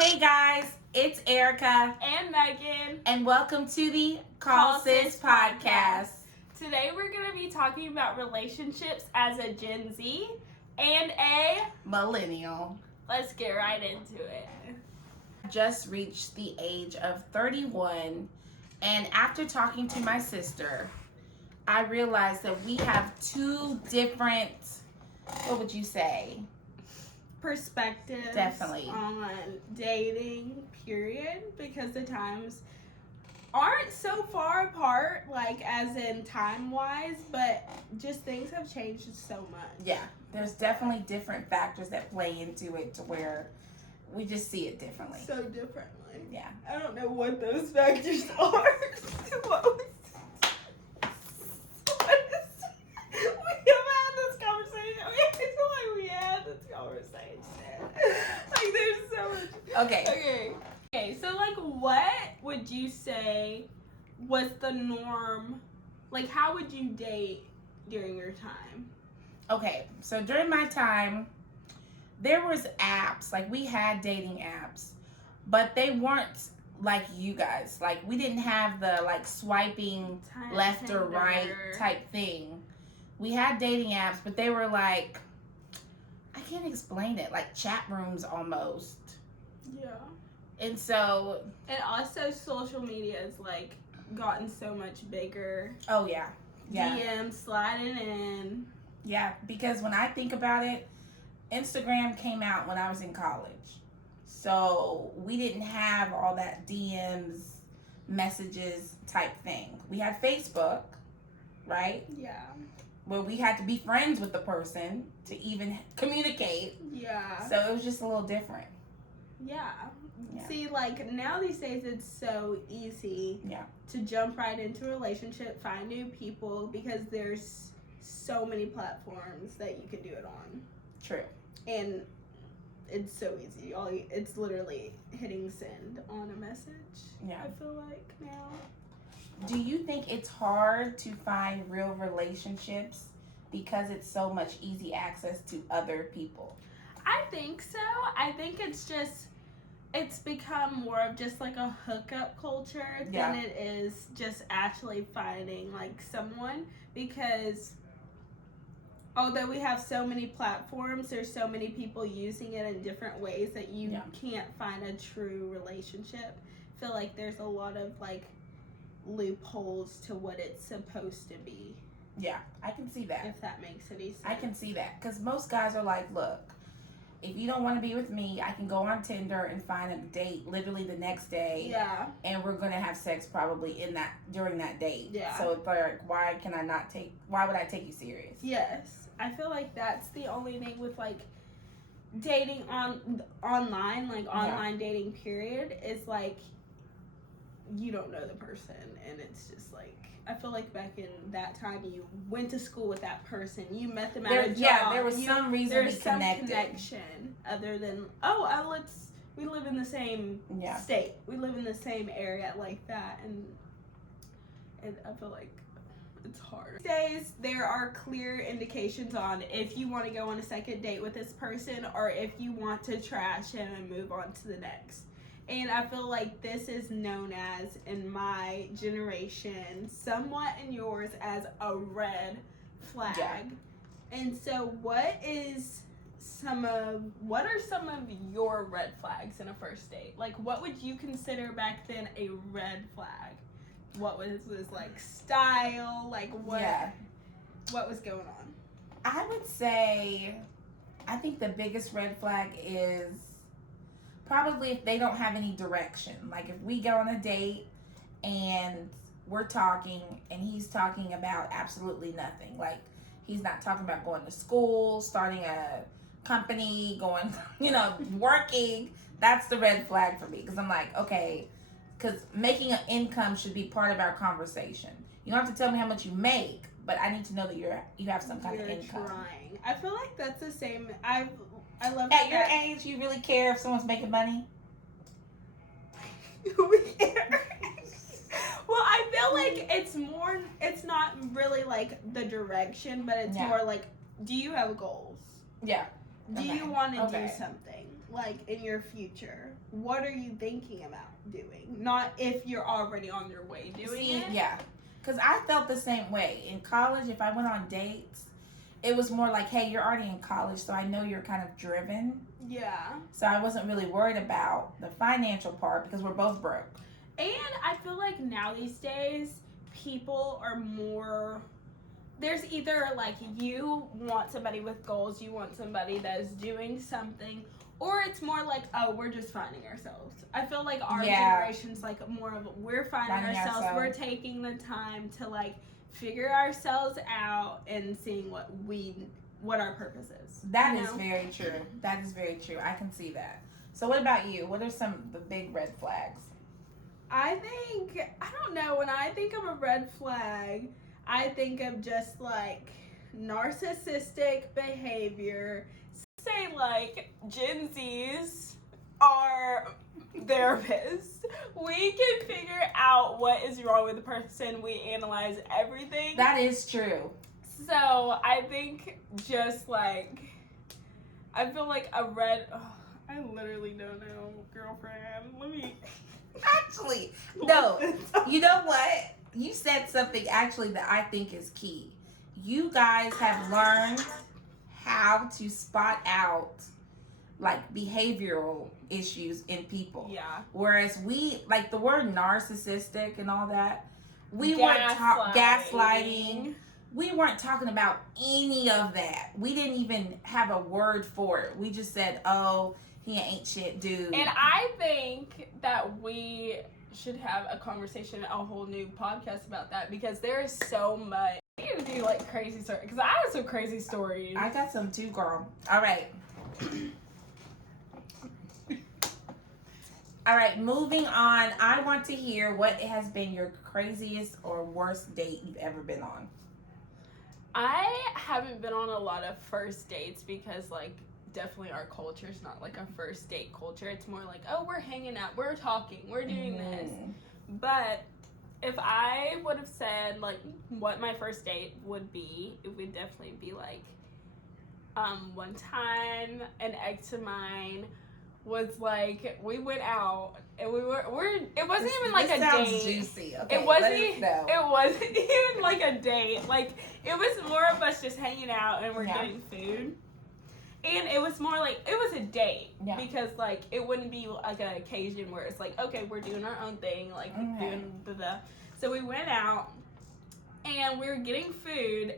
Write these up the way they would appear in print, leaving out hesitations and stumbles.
Hey guys, it's Erica and Megan, and welcome to the Call Sis podcast. Today we're going to be talking about relationships as a Gen Z and a Millennial. Let's get right into it. Just reached the age of 31, and after talking to my sister, I realized that we have two different, what would you say? Perspectives Definitely on dating, period, because the times aren't so far apart, like as in time wise, but just things have changed so much. Yeah, there's definitely different factors that play into it to where we just see it differently. So differently. Yeah. I don't know what those factors are. Like, there's so much. Okay, so, like, what would you say was the norm? Like, how would you date during your time? Okay, so during my time, there was apps. Like, we had dating apps, but they weren't like you guys. Like, we didn't have the, like, swiping left or right type thing. We had dating apps, but they were like, I can't explain it, like chat rooms almost. Yeah. And so, and also social media has like gotten so much bigger. Oh yeah. DM sliding in. Yeah, because when I think about it, Instagram came out when I was in college. So we didn't have all that DMs, messages type thing. We had Facebook, right? Yeah. Where we had to be friends with the person to even communicate. Yeah. So it was just a little different. Yeah. See, like, now these days it's so easy to jump right into a relationship, find new people, because there's so many platforms that you can do it on. True. And it's so easy. It's literally hitting send on a message. Yeah. I feel like now. Do you think it's hard to find real relationships because it's so much easy access to other people? I think so. I think it's become more of just like a hookup culture than it is just actually finding like someone, because although we have so many platforms, there's so many people using it in different ways that you can't find a true relationship. I feel like there's a lot of like loopholes to what it's supposed to be. Yeah, I can see that. If that makes any sense. I can see that, because most guys are like, look, if you don't want to be with me, I can go on Tinder and find a date literally the next day. Yeah. And we're going to have sex probably during that date. Yeah. So it's like, why would I take you serious? Yes. I feel like that's the only thing with like dating online, like online dating period, is like you don't know the person, and it's just like, I feel like back in that time you went to school with that person, you met them at a job. Yeah, there was some reason there's we some connected. connection other than we live in the same state, we live in the same area like that, and I feel like it's hard. These days there are clear indications on if you want to go on a second date with this person or if you want to trash him and move on to the next. And I feel like this is known as, in my generation, somewhat in yours, as a red flag. Yeah. And so what are some of your red flags in a first date? Like, what would you consider back then a red flag? What was like style? Like what was going on? I would say, I think the biggest red flag is probably if they don't have any direction. Like, if we go on a date and we're talking and he's talking about absolutely nothing. Like, he's not talking about going to school, starting a company, going, working. That's the red flag for me. Because I'm like, okay, because making an income should be part of our conversation. You don't have to tell me how much you make, but I need to know that you have some kind of income. Trying. I feel like that's the same. I love at your age, you really care if someone's making money? We care. Well, I feel like it's not really like the direction, but it's more like, do you have goals? Yeah. Do you want to Okay. do something like in your future? What are you thinking about doing? Not if you're already on your way doing it. Yeah, because I felt the same way in college. If I went on dates, it was more like, hey, you're already in college, so I know you're kind of driven. Yeah. So I wasn't really worried about the financial part because we're both broke. And I feel like now these days, people are more. There's either like you want somebody with goals, you want somebody that is doing something, or it's more like, oh, we're just finding ourselves. I feel like our generation's like more of we're finding ourselves. We're taking the time to like figure ourselves out and seeing what our purpose is. That is very true. That is very true. I can see that. So what about you? What are some of the big red flags? I don't know, when I think of a red flag, I think of just like narcissistic behavior. Say like Gen Zs are therapists. We can figure out what is wrong with the person. We analyze everything. That is true. So I think just like, I feel like I literally don't know, girlfriend. Let me. Actually, no. You know what? You said something actually that I think is key. You guys have learned how to spot out like behavioral issues in people. Yeah. Whereas we, like the word narcissistic and all that, we weren't gaslighting. We weren't talking about any of that. We didn't even have a word for it. We just said, oh, he ain't shit, dude. And I think that we should have a conversation, a whole new podcast about that, because there is so much. We need to do like crazy stories, because I have some crazy stories. I got some too, girl. All right. All right, moving on. I want to hear what has been your craziest or worst date you've ever been on. I haven't been on a lot of first dates because, like, definitely our culture is not like a first date culture. It's more like, oh, we're hanging out, we're talking, we're doing this. But if I would have said, like, what my first date would be, it would definitely be, like, one time an ex of mine was like, we went out and it wasn't even like a date. Juicy. Okay, it wasn't even like a date. Like, it was more of us just hanging out and we're getting food. And it was more like, it was a date. Yeah. Because, like, it wouldn't be like an occasion where it's like, okay, we're doing our own thing, like, doing the. So we went out and we were getting food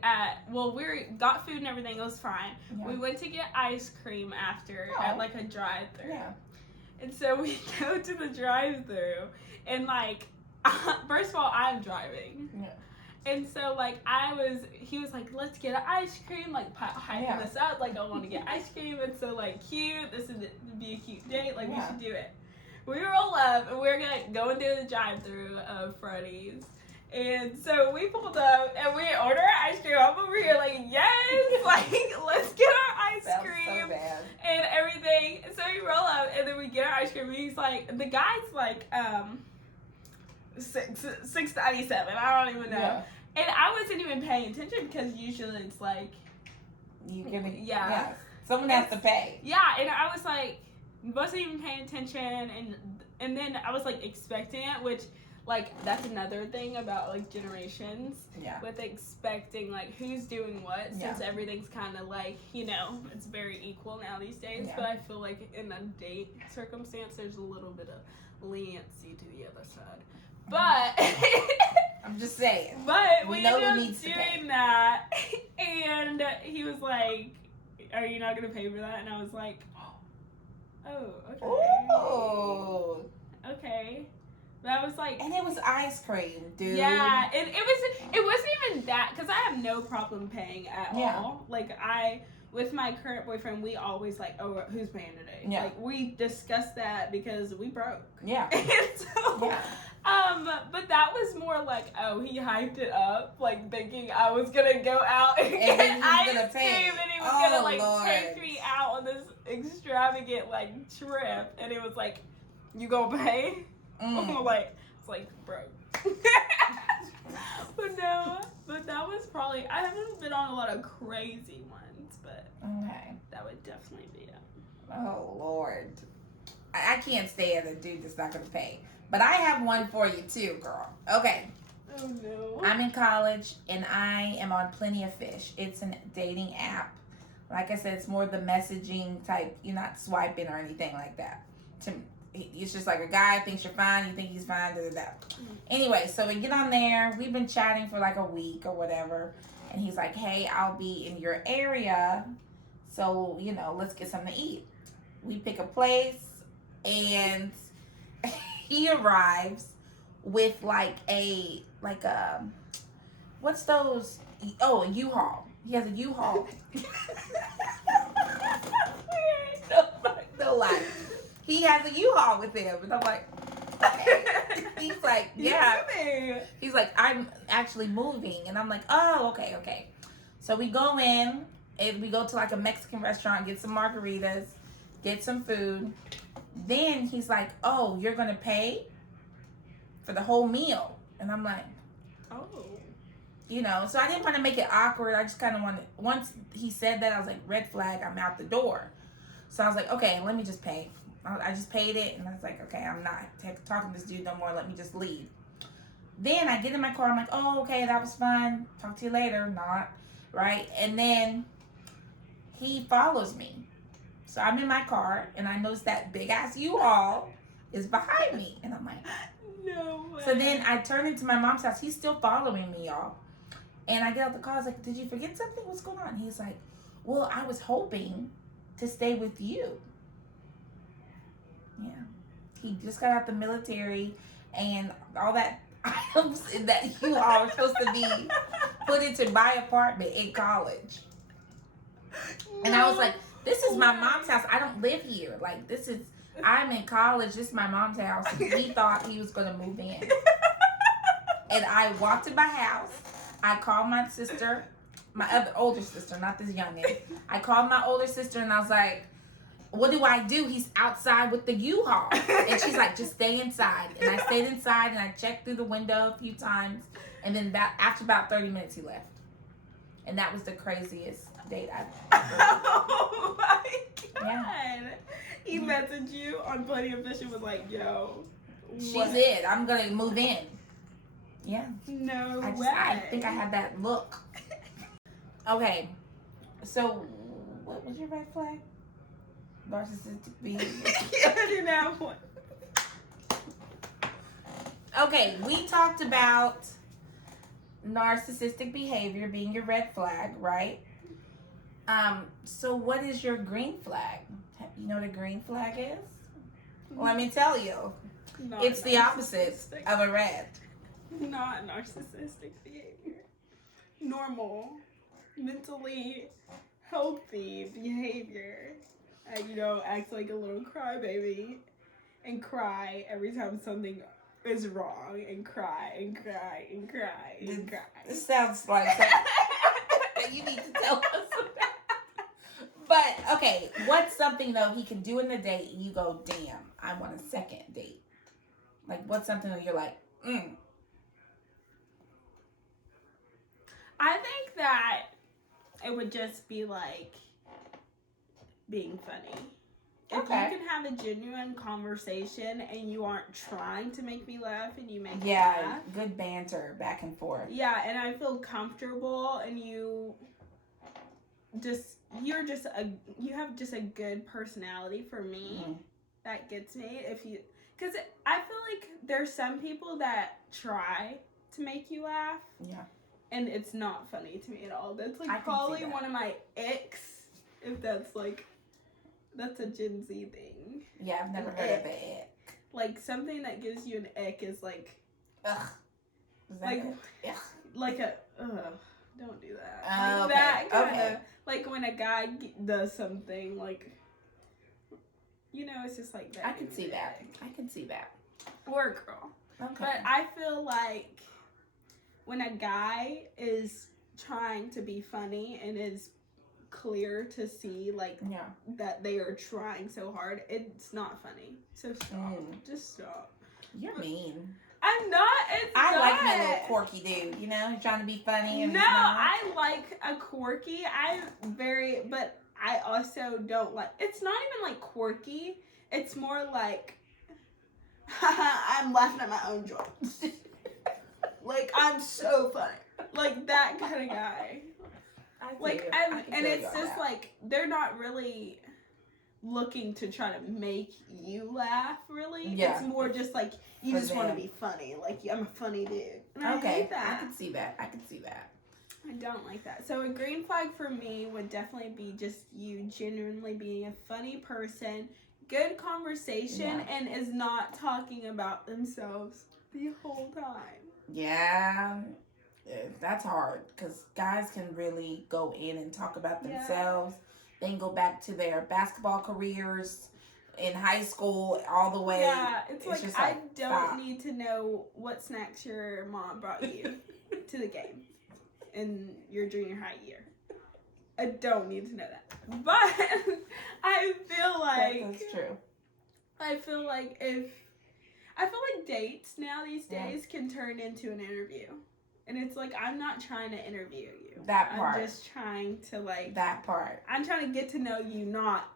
we got food and everything, it was fine. Yeah. We went to get ice cream after at like a drive-thru. Yeah. And so we go to the drive-thru and like, first of all, I'm driving. Yeah. And so like he was like, let's get an ice cream, like hyping this up, like I want to get ice cream. And so like, cute, this would be a cute date, like we should do it. We roll up and we're gonna go into the drive-thru of Freddy's. And so we pulled up and we ordered our ice cream. I'm over here like, yes, like, let's get our ice cream. So bad. And everything. So we roll up and then we get our ice cream. And he's like, the guy's like, $6.97. I don't even know. Yeah. And I wasn't even paying attention because usually it's like, someone has to pay. Yeah, and I was like, wasn't even paying attention, and then I was like expecting it, which. Like, that's another thing about, like, generations. Yeah. With expecting, like, who's doing what. Since everything's kind of, like, you know, it's very equal now these days. Yeah. But I feel like in a date circumstance, there's a little bit of leniency to the other side. But... I'm just saying. But we ended up doing that. And he was like, are you not going to pay for that? And I was like, oh, okay. Oh. Okay. That was like, and it was ice cream, dude. Yeah, it wasn't even that, because I have no problem paying at all. Like, with my current boyfriend, we always like, oh, who's paying today? Yeah. Like, we discussed that because we broke. Yeah. And so, but that was more like, oh, he hyped it up, like thinking I was gonna go out and get ice cream, and he was gonna like take me out on this extravagant like trip, and it was like, you gonna pay? Like, it's like, bro. But that was probably, I haven't been on a lot of crazy ones, but Okay. that would definitely be it. Oh, Lord. I can't stand a dude that's not going to pay. But I have one for you, too, girl. Okay. Oh, no. I'm in college, and I am on Plenty of Fish. It's a dating app. Like I said, it's more the messaging type. You're not swiping or anything like that. It's just like a guy thinks you're fine, you think he's fine, da da da. Anyway, so we get on there. We've been chatting for like a week or whatever. And he's like, hey, I'll be in your area. So, let's get something to eat. We pick a place, and he arrives with what's those? Oh, a U-Haul. He has a U-Haul. No lie. He has a U-Haul with him. And I'm like, okay. He's like, yeah. He's like, I'm actually moving. And I'm like, oh, okay. So we go in, and we go to like a Mexican restaurant, get some margaritas, get some food. Then he's like, oh, you're going to pay for the whole meal. And I'm like, oh. So I didn't want to make it awkward. I just kind of wanted, once he said that, I was like, red flag, I'm out the door. So I was like, okay, let me just pay. I just paid it, and I was like, okay, I'm not talking to this dude no more. Let me just leave. Then I get in my car. I'm like, oh, okay, that was fun. Talk to you later. Not, right? And then he follows me. So I'm in my car, and I notice that big-ass U-Haul is behind me. And I'm like, no way. So then I turn into my mom's house. He's still following me, y'all. And I get out the car. I was like, did you forget something? What's going on? He's like, well, I was hoping to stay with you. Yeah. He just got out the military, and all that items that you all are supposed to be put into my apartment in college. And I was like, this is my mom's house. I don't live here. Like, I'm in college. This is my mom's house. He thought he was going to move in. And I walked to my house. I called my sister, my older sister, not this youngin'. I called my older sister, and I was like, what do I do? He's outside with the U-Haul. And she's like, just stay inside. And I stayed inside, and I checked through the window a few times. And then after about 30 minutes, he left. And that was the craziest date I've ever. Oh my God. Yeah. He messaged you on Plenty of Fish and was like, yo. She's it. I'm going to move in. Yeah. No way. I think I had that look. Okay. So, what was your red flag? Narcissistic behavior. I didn't have one. Okay, we talked about narcissistic behavior being your red flag, right? So what is your green flag? You know what a green flag is? Let me tell you. It's the opposite of a red. Not narcissistic behavior. Normal, mentally healthy behavior. Act like a little crybaby and cry every time something is wrong, and cry and cry and cry and cry. This sounds like that. You need to tell us that. But okay, what's something though he can do in the date and you go, damn, I want a second date? Like, what's something that you're like, I think that it would just be like being funny. If you can have a genuine conversation and you aren't trying to make me laugh and you make me laugh. Good banter back and forth. Yeah, and I feel comfortable, and you have just a good personality for me. Mm-hmm. That gets me. Because I feel like there's some people that try to make you laugh. Yeah. And it's not funny to me at all. That's like probably one of my icks, if that's a Gen Z thing. Yeah, I've never heard of an ick. Like, something that gives you an ick is like, ugh. Like a, ugh, don't do that. Like okay. that kind of, like when a guy does something, like, it's just like that. I can see that. Or a girl. Okay. But I feel like when a guy is trying to be funny and is clear to see that they are trying so hard, it's not funny. So stop. Just stop. You're mean. I'm not. I like my little quirky dude. You know, he's trying to be funny. And no, I like a quirky. But I also don't like. It's not even like quirky. It's more like I'm laughing at my own jokes. Like I'm so funny. Like that kind of guy. And it's just like they're not really looking to try to make you laugh, really. Yeah. It's more just like you just want to be funny. Like I'm a funny dude. And I hate that. I can see that. I don't like that. So a green flag for me would definitely be just you genuinely being a funny person, good conversation, and is not talking about themselves the whole time. Yeah. That's hard because guys can really go in and talk about themselves. Then go back to their basketball careers in high school all the way. Yeah, it's like I don't need to know what snacks your mom brought you to the game in your junior high year. I don't need to know that. But I feel like that's true. I feel like dates now these days can turn into an interview. And it's like, I'm not trying to interview you. That part. I'm just trying to that part. I'm trying to get to know you, not,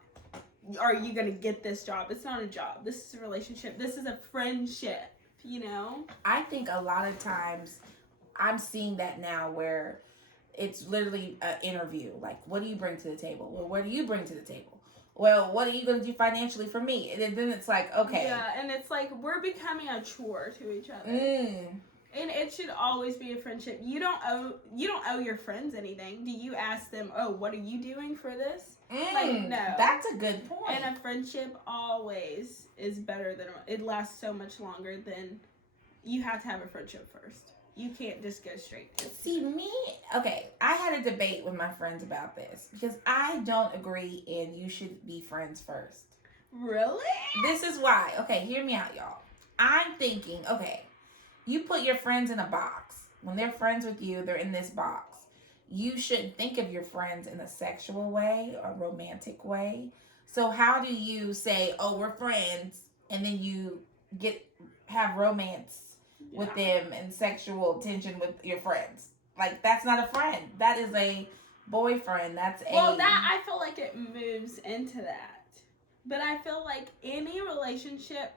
are you going to get this job? It's not a job. This is a relationship. This is a friendship, you know? I think a lot of times I'm seeing that now where it's literally an interview. Like, what do you bring to the table? Well, what do you bring to the table? Well, what are you going to do financially for me? And then it's like, okay. Yeah, and it's like we're becoming a chore to each other. And it should always be a friendship. You don't owe your friends anything. Do you ask them, oh, what are you doing for this? Like, no. That's a good point. And a friendship always is better than, it lasts so much longer than, you have to have a friendship first. You can't just go straight to it. See, I had a debate with my friends about this because I don't agree in you should be friends first. Really? This is why. Okay, hear me out, y'all. I'm thinking, okay, you put your friends in a box. When they're friends with you, they're in this box. You shouldn't think of your friends in a sexual way or romantic way. So how do you say, oh, we're friends, and then you have romance with them and sexual tension with your friends? Like, that's not a friend. That is a boyfriend. Well, I feel like it moves into that. But I feel like any relationship,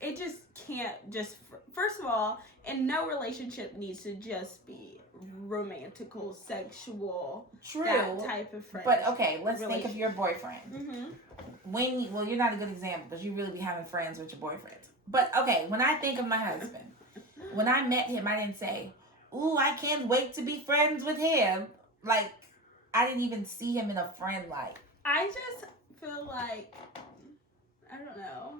it just can't just, first of all, and no relationship needs to just be romantical, sexual, that type of friend. But okay, let's think of your boyfriend. Mm-hmm. Well, you're not a good example because you really be having friends with your boyfriends. But okay, when I think of my husband, when I met him, I didn't say, ooh, I can't wait to be friends with him. Like, I didn't even see him in a friend light. I just feel like, I don't know,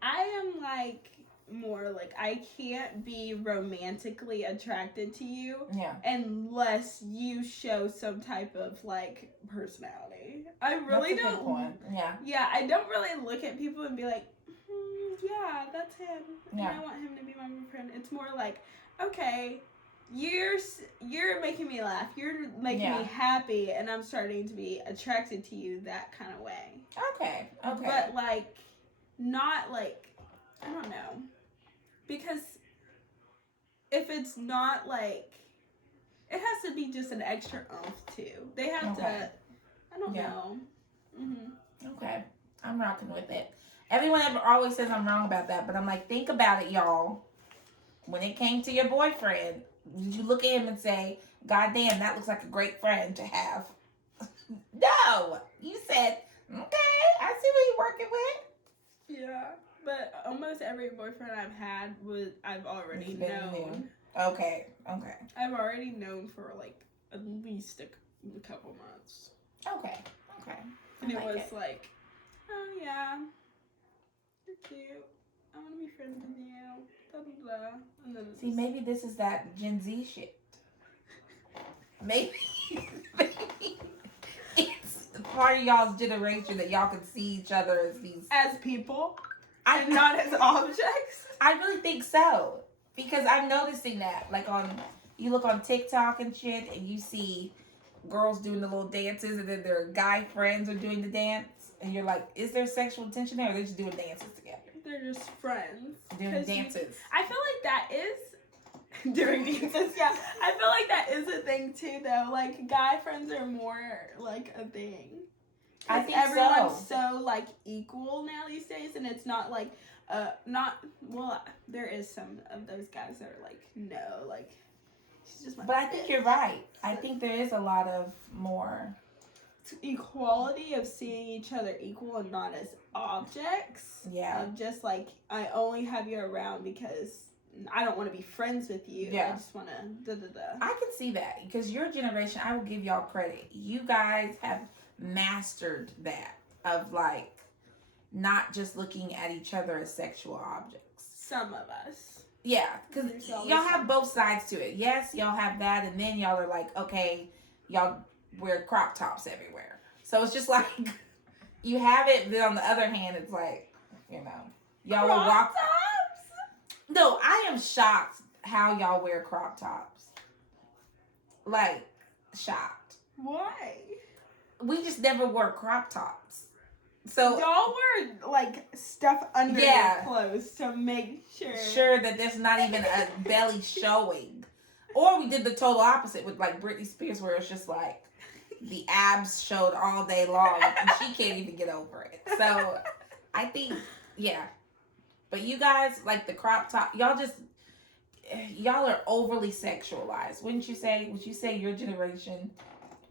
I am like more like I can't be romantically attracted to you unless you show some type of like personality. I really don't. Good point. Yeah, I don't really look at people and be like, yeah, that's him. And I want him to be my friend. It's more like, okay, you're making me laugh. You're making me happy, and I'm starting to be attracted to you that kind of way. Okay. But like, not like, I don't know, because if it's not like, it has to be just an extra oomph too. They have to. I don't know. Mm-hmm. Okay, I'm rocking with it. Everyone always says I'm wrong about that, but I'm like, think about it, y'all. When it came to your boyfriend, did you look at him and say, God damn, that looks like a great friend to have? No! You said, okay, I see what you're working with. Yeah, but almost every boyfriend I've had I've already known. Okay. I've already known for like at least a couple months. Okay. And it was like, oh yeah, you're cute. I want to be friends with you. Blah, blah, blah. And then see, maybe this is that Gen Z shit. Maybe it's part of y'all's generation that y'all can see each other as people and not as objects. I really think so, because I'm noticing that, like, you look on TikTok and shit, and you see girls doing the little dances, and then their guy friends are doing the dance, and you're like, is there sexual tension there, or are they just doing dances together? they're just friends. Doing dances. I feel like that is doing dances. Yeah, I feel like that is a thing too, though. Like guy friends are more like a thing. I think everyone's so like equal now these days, and it's not like there is some of those guys that are like no, like she's just. But I think you're right. I think there is a lot of more equality of seeing each other equal and not as objects. Yeah. Of just like I only have you around because I don't want to be friends with you. Yeah. I just want to I can see that because your generation, I will give y'all credit. You guys have mastered that of like not just looking at each other as sexual objects. Some of us. Yeah, because y'all have both sides to it. Yes, y'all have that, and then y'all are like, okay, y'all wear crop tops everywhere. So it's just like you have it, but on the other hand, it's like, you know, y'all will walk. Tops? No, I am shocked how y'all wear crop tops. Like, shocked. Why? We just never wore crop tops. So y'all wear like stuff under your clothes to make sure that there's not even a belly showing. Or we did the total opposite with like Britney Spears, where it's just like the abs showed all day long and she can't even get over it. So I think, yeah. But you guys, like the crop top, y'all are overly sexualized. Wouldn't you say? Would you say your generation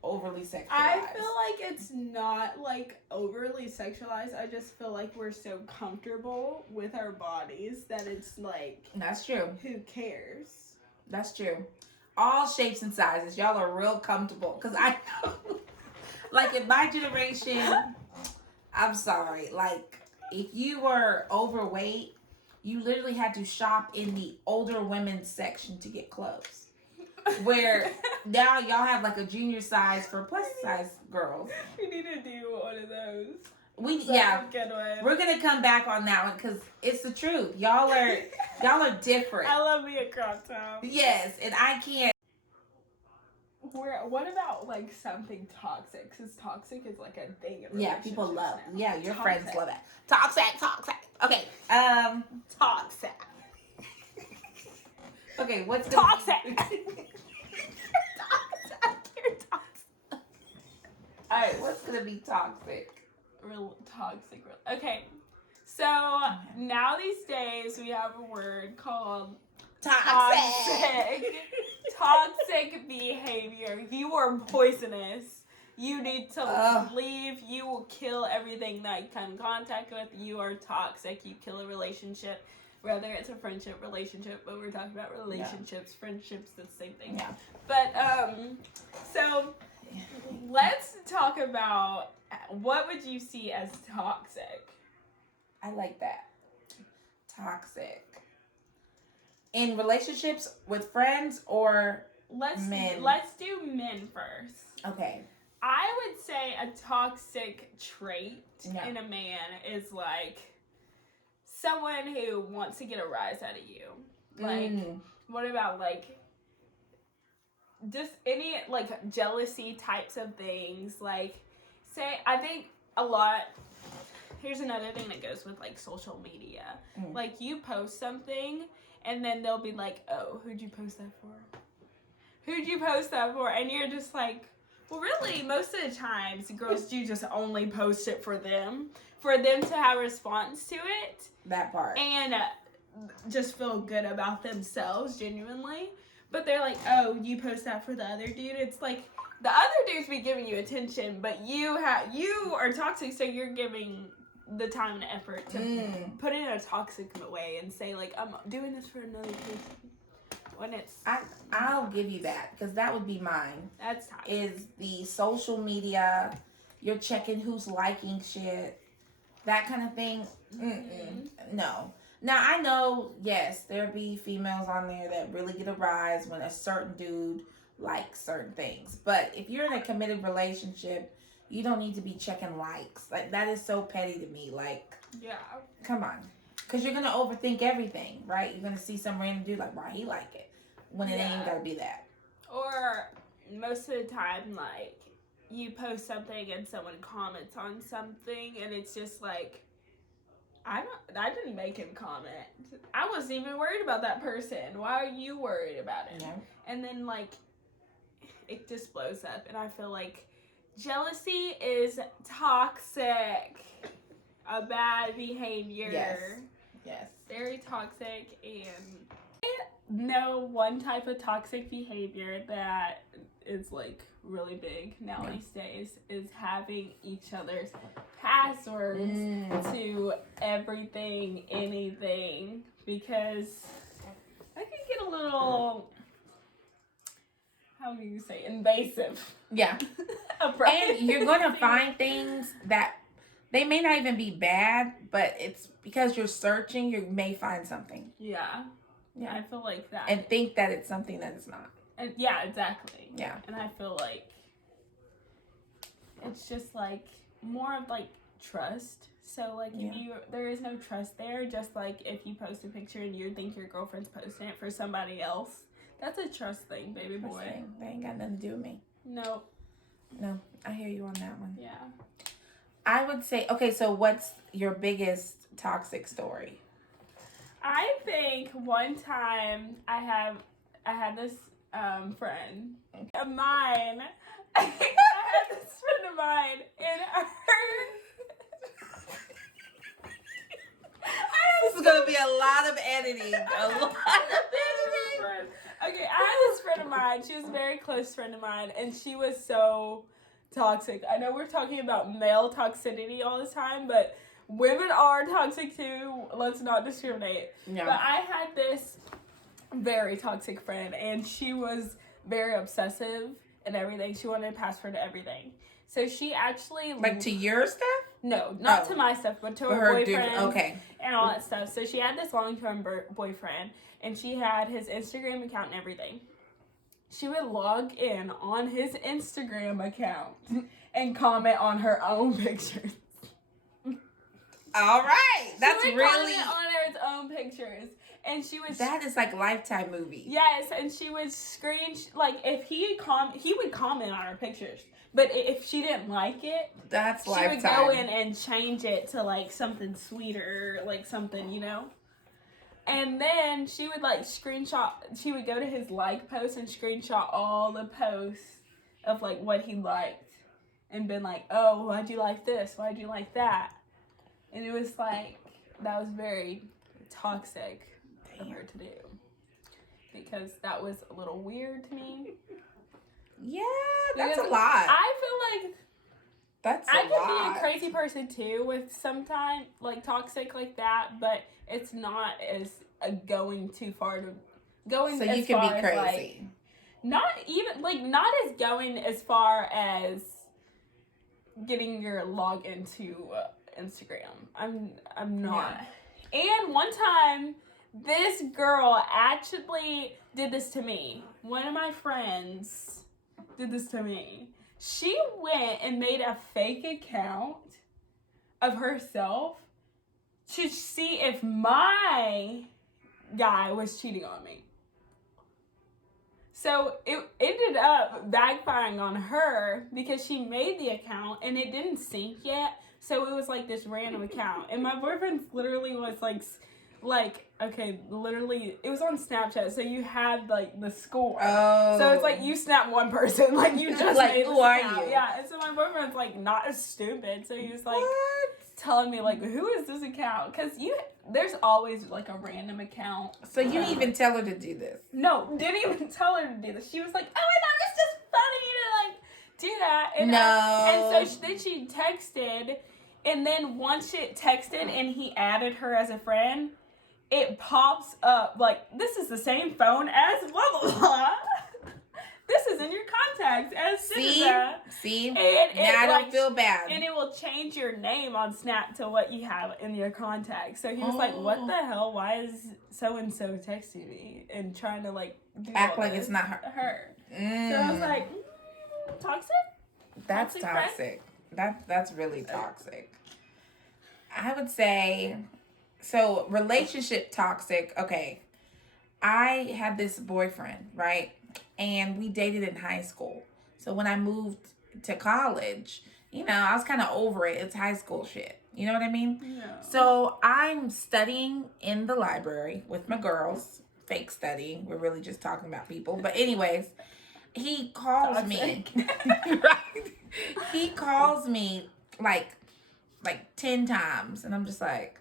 overly sexualized? I feel like it's not like overly sexualized. I just feel like we're so comfortable with our bodies that it's like, that's true. Who cares? That's true. All shapes and sizes. Y'all are real comfortable. Because I know, like in my generation, I'm sorry. Like, if you were overweight, you literally had to shop in the older women's section to get clothes. Where now y'all have like a junior size for plus size girls. We need to do one of those. We're gonna come back on that one because it's the truth. Y'all are different. I love me a crop top. Yes, and I can't. What about like something toxic? Because toxic is like a thing. Yeah, people love. Now. Yeah, your friends love it. Toxic. Okay. Toxic. Okay, what's toxic? You're toxic. All right, what's gonna be toxic? Real toxic. Okay, so now these days we have a word called toxic. Toxic behavior. You are poisonous. You need to leave. You will kill everything that you come in contact with. You are toxic. You kill a relationship. Whether it's a friendship, relationship, but we're talking about relationships, friendships, the same thing. Yeah. But, so let's talk about what would you see as toxic? I like that. Toxic. In relationships with friends or men? Let's do men first. Okay. I would say a toxic trait in a man is like someone who wants to get a rise out of you. Like, what about like just any like jealousy types of things? Like, say, I think a lot. Here's another thing that goes with like social media. Like, you post something and then they'll be like, "Oh, who'd you post that for? Who'd you post that for?" And you're just like, well, really, most of the times, girls do just only post it for them to have a response to it. That part. And just feel good about themselves, genuinely. But they're like, oh, you post that for the other dude? It's like, the other dudes be giving you attention, but you are toxic, so you're giving the time and effort to put it in a toxic way and say, like, I'm doing this for another person. When it's... I'll give you that, because that would be mine. That's toxic. Is the social media, you're checking who's liking shit, that kind of thing. No. Now, I know, yes, there'll be females on there that really get a rise when a certain dude likes certain things. But if you're in a committed relationship, you don't need to be checking likes. Like, that is so petty to me. Like, yeah. Come on. Because you're going to overthink everything, right? You're going to see some random dude like, why he like it? When it ain't got to be that. Or most of the time, like, you post something and someone comments on something and it's just like, I didn't make him comment. I wasn't even worried about that person. Why are you worried about him? Yeah. And then like it just blows up, and I feel like jealousy is toxic. A bad behavior. Yes. Very toxic. And I know one type of toxic behavior that is like really big now these days is having each other's passwords to everything, anything, because that can get a little, how do you say, invasive. Yeah. And you're going to find things that they may not even be bad, but it's because you're searching, you may find something. Yeah. I feel like that. And think that it's something that it's not. And yeah, exactly. Yeah. And I feel like it's just like more of like trust. So like if there is no trust there, just like if you post a picture and you think your girlfriend's posting it for somebody else, that's a trust thing, baby boy. They ain't got nothing to do with me. No, I hear you on that one. Yeah. I would say, okay, so what's your biggest toxic story? I think one time I had this friend of mine. I had this friend of mine, and this is gonna be a lot of editing. Okay, I had this friend of mine. She was a very close friend of mine, and she was so toxic. I know we're talking about male toxicity all the time, but women are toxic too. Let's not discriminate. No. But I had this very toxic friend, and she was very obsessive and everything. She wanted a password to everything. So she actually... Like to your stuff? No, not to my stuff, but to her boyfriend and all that stuff. So she had this long-term boyfriend, and she had his Instagram account and everything. She would log in on his Instagram account and comment on her own pictures. All right. That's she would really... comment on her own pictures. And she was... That is like Lifetime movie. Yes, and she would like, if he would comment on her pictures. But if she didn't like it, that's she Lifetime. would go in and change it to like something sweeter, like something, you know? And then she would like she would go to his like posts and screenshot all the posts of like what he liked and been like, oh, why'd you like this? Why'd you like that? And it was like, that was very toxic of her to do. Because that was a little weird to me. Yeah, that's a lot. I feel like that's I can be a crazy person too with sometimes like toxic like that, but it's not as going too far to going. So as you can far be crazy. As, like, not as going as far as getting your login to Instagram. I'm not. Yeah. And one time, this girl actually did this to me. One of my friends did this to me. She went and made a fake account of herself to see if my guy was cheating on me. So it ended up backfiring on her because she made the account and it didn't sync yet. So it was like this random account. And my boyfriend literally was like, okay, literally, it was on Snapchat, so you had, like, the score. Oh. So it's like, you snap one person, like, you just like, made who are you? Yeah, and so my boyfriend's, like, not as stupid, so he was, like, telling me, like, who is this account? Because there's always, like, a random account. So you didn't even tell her to do this? No, didn't even tell her to do this. She was like, oh, I thought it's just funny to, like, do that. And and so then she texted, and then once she texted and he added her as a friend, it pops up like, this is the same phone as blah, blah, blah. This is in your contacts as See? And now I don't feel bad. And it will change your name on Snap to what you have in your contacts. So he was like, what the hell? Why is so-and-so texting me and trying to, like, act like it's not her. So I was like, toxic? That's toxic. That's really toxic. I would say... So, relationship toxic, okay. I had this boyfriend, right? And we dated in high school. So, when I moved to college, I was kind of over it. It's high school shit. You know what I mean? Yeah. So I'm studying in the library with my girls. Fake studying. We're really just talking about people. But anyways, he calls me. Right? He calls me like 10 times. And I'm just like,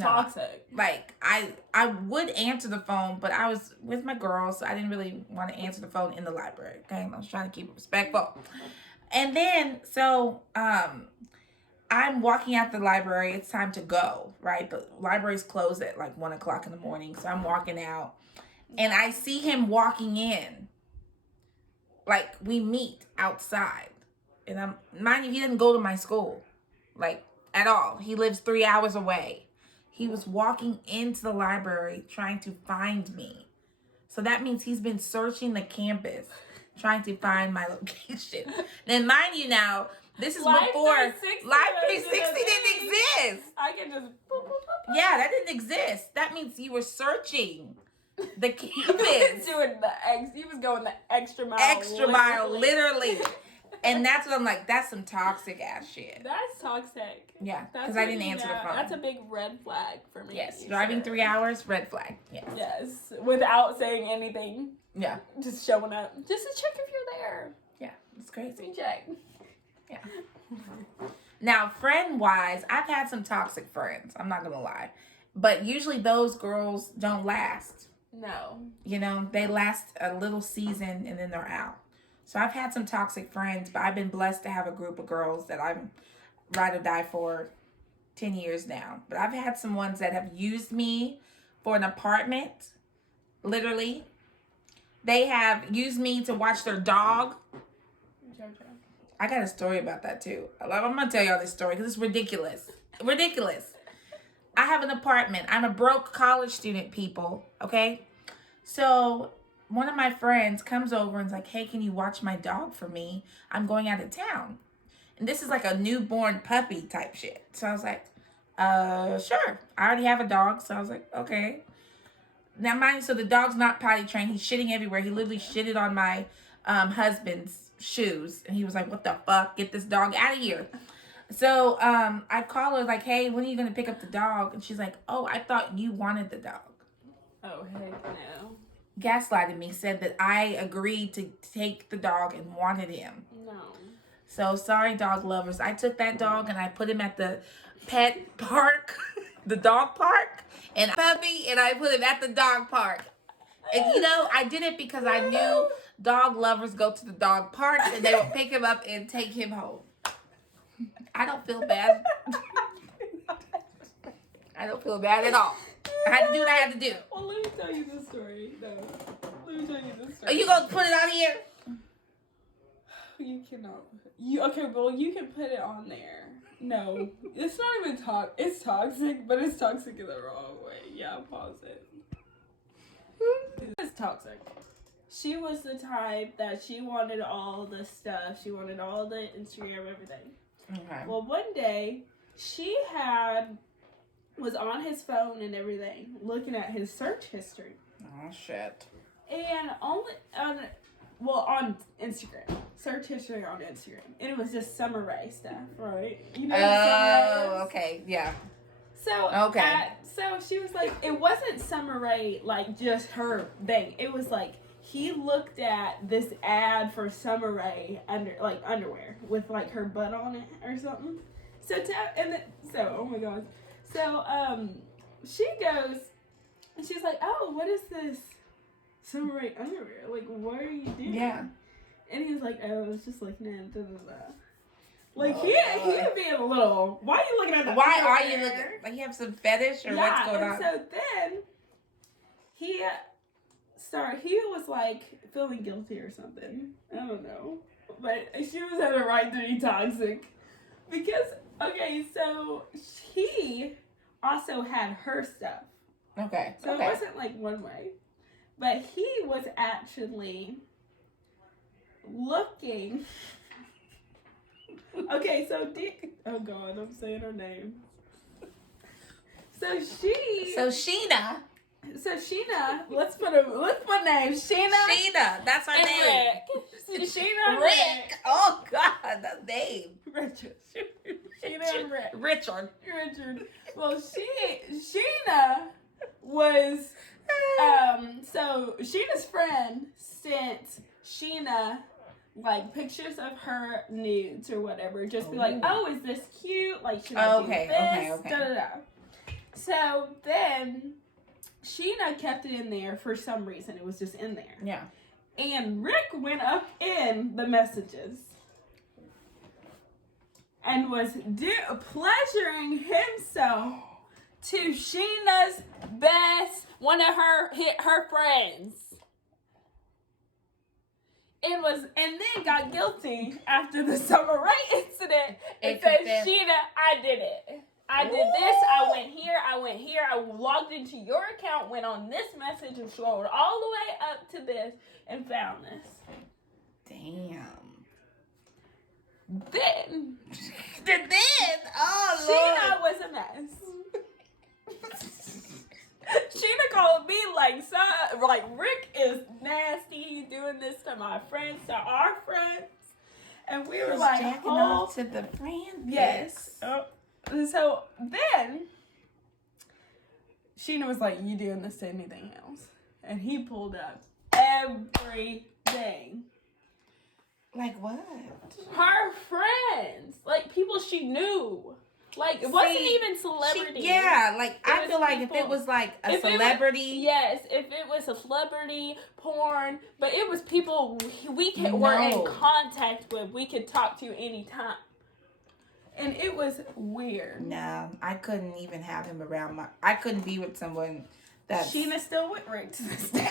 toxic. Like I would answer the phone, but I was with my girls, so I didn't really want to answer the phone in the library. Okay, I was trying to keep it respectful. And then so I'm walking out the library. It's time to go, right? The library's closed at like 1 o'clock in the morning, so I'm walking out, and I see him walking in. Like we meet outside, and mind you, he didn't go to my school, like at all. He lives 3 hours away. He was walking into the library trying to find me. So that means he's been searching the campus trying to find my location. Then mind you now, this is before Life 360 didn't exist. I can just... Yeah, that didn't exist. That means you were searching the campus. He was going the extra mile. Extra mile, literally. And that's what I'm like, that's some toxic ass shit. That's toxic. Yeah, because I didn't answer the phone. That's a big red flag for me. Yes, driving 3 hours, red flag. Yes. Yes, without saying anything. Yeah. Just showing up. Just to check if you're there. Yeah, it's crazy. Check. Yeah. Now, friend-wise, I've had some toxic friends. I'm not going to lie. But usually those girls don't last. No. They last a little season and then they're out. So I've had some toxic friends, but I've been blessed to have a group of girls that I'm ride or die for 10 years now. But I've had some ones that have used me for an apartment. Literally. They have used me to watch their dog. I got a story about that too. I'm going to tell y'all this story because it's ridiculous. Ridiculous. I have an apartment. I'm a broke college student, people. Okay? So one of my friends comes over and is like, hey, can you watch my dog for me? I'm going out of town. And this is like a newborn puppy type shit. So I was like, sure. I already have a dog. So I was like, okay. Now, mind you, so the dog's not potty trained. He's shitting everywhere. He literally shitted on my husband's shoes. And he was like, what the fuck? Get this dog out of here. So I call her like, hey, when are you going to pick up the dog? And she's like, oh, I thought you wanted the dog. Oh, heck no. Gaslighted me, said that I agreed to take the dog and wanted him. No. So sorry, dog lovers. I took that dog and I put him at the pet park, the dog park, and puppy, and I put him at the dog park. And I did it because I knew dog lovers go to the dog park and they would pick him up and take him home. I don't feel bad. I don't feel bad at all. I had to do what I had to do. Well, let me tell you this story. No. Let me tell you this story. Are you going to put it on here? You cannot. Okay, well, you can put it on there. No. It's not even it's toxic, but it's toxic in the wrong way. Yeah, pause it. It's toxic. She was the type that she wanted all the stuff. She wanted all the Instagram, everything. Okay. Well, one day, she was on his phone and everything, looking at his search history. Oh, shit. And on Instagram. Search history on Instagram. And it was just Summer Rae stuff, right? Oh, okay. Yeah. So, okay. So she was like, it wasn't Summer Rae, like, just her thing. It was like, he looked at this ad for Summer Rae underwear with, like, her butt on it or something. Oh my gosh. So, she goes, and she's like, oh, what is this Summer Rae underwear? Like, what are you doing? Yeah. And he was like, oh, I was just looking at it, da, da, da. Like, he being a little, why are you looking at the Why underwear? are you looking? Like, you have some fetish or what's going on? So then, he was, like, feeling guilty or something. I don't know. But she was having a right to be toxic. Because, okay, so he also had her stuff. Okay. So it wasn't, like, one way. But he was actually looking. Okay, so oh God, I'm saying her name. So Sheena. Let's put names. Sheena, that's our name. Sheena. Rick. Oh God, that name. Richard. Sheena and Richard. Well, Sheena was, so Sheena's friend sent Sheena like pictures of her nudes or whatever. Just be like, oh, is this cute? Like, should I do this? Okay. Da, da, da. So then Sheena kept it in there for some reason. It was just in there. Yeah. And Rick went up in the messages and was pleasuring himself to Sheena's one of her friends. And then got guilty after the Summer Rae incident and said, Sheena, I did it. I did this, I went here, I logged into your account, went on this message and scrolled all the way up to this and found this. Damn. Then, oh Sheena was a mess. Sheena called me like, Rick is nasty, he's doing this to my friends, to our friends. And we were like, jacking off to the friend. Yes. So then, Sheena was like, you doing this to anything else? And he pulled up everything. Like what? Her friends. Like people she knew. Like it wasn't even celebrity. I feel like if it was like a celebrity. If it was a celebrity, porn, but it was people we were in contact with, we could talk to anytime. And it was weird. No, I couldn't even have him around I couldn't be with someone that Sheena's still with Rick to this day.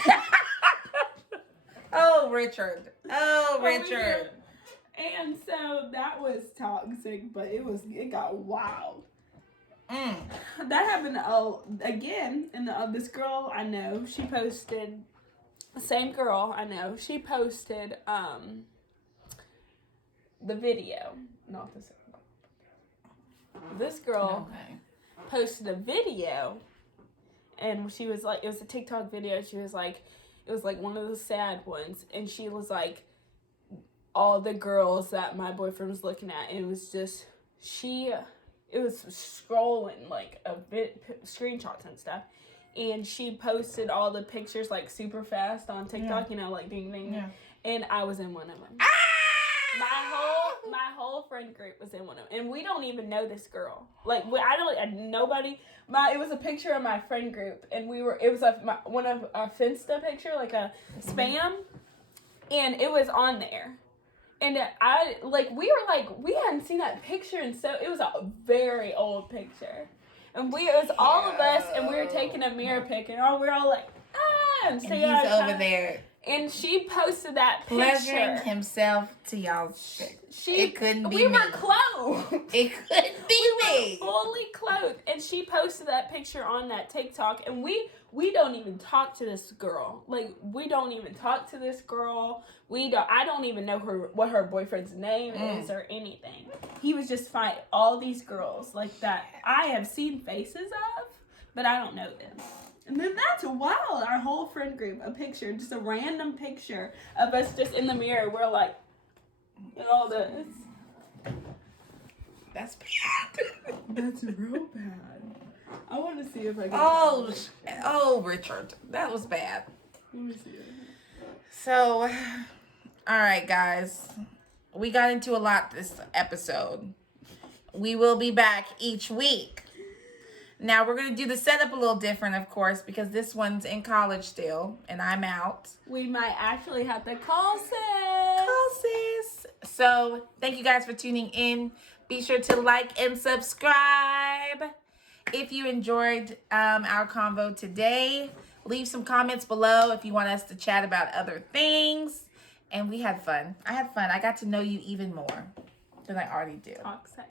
Oh, Richard. And so that was toxic, but it got wild. That happened again, and this girl I know, she posted, the same girl I know, she posted the video, not the same. This girl posted a video, and she was like, it was a TikTok video. She was like, it was like one of the sad ones, and she was like, all the girls that my boyfriend was looking at, and it was just it was scrolling like a bit screenshots and stuff, and she posted all the pictures like super fast on TikTok, like ding ding, and I was in one of them. My whole friend group was in one of them, and we don't even know this girl. Like nobody. It was a picture of my friend group, and it was one of a Finsta picture, like a spam, and it was on there, and we hadn't seen that picture, and so it was a very old picture, and it was all of us, and we were taking a mirror pic, and we were all like, and he's over there. And she posted that picture. Pleasuring himself to y'all. It couldn't be me. We were clothed. It couldn't be me. We were fully clothed. And she posted that picture on that TikTok. And we don't even talk to this girl. Like, we don't even talk to this girl. I don't even know what her boyfriend's name is or anything. He was just fighting all these girls like that I have seen faces of, but I don't know them. And then that's wild. Our whole friend group, a picture, just a random picture of us just in the mirror. We're like, and all this. That's bad. That's real bad. I want to see if I can. Oh, Richard, that was bad. Let me see. So, all right, guys, we got into a lot this episode. We will be back each week. Now, we're going to do the setup a little different, of course, because this one's in college still, and I'm out. We might actually have to call sis. So, thank you guys for tuning in. Be sure to like and subscribe. If you enjoyed our convo today, leave some comments below if you want us to chat about other things. And we had fun. I had fun. I got to know you even more than I already do. Talk sex.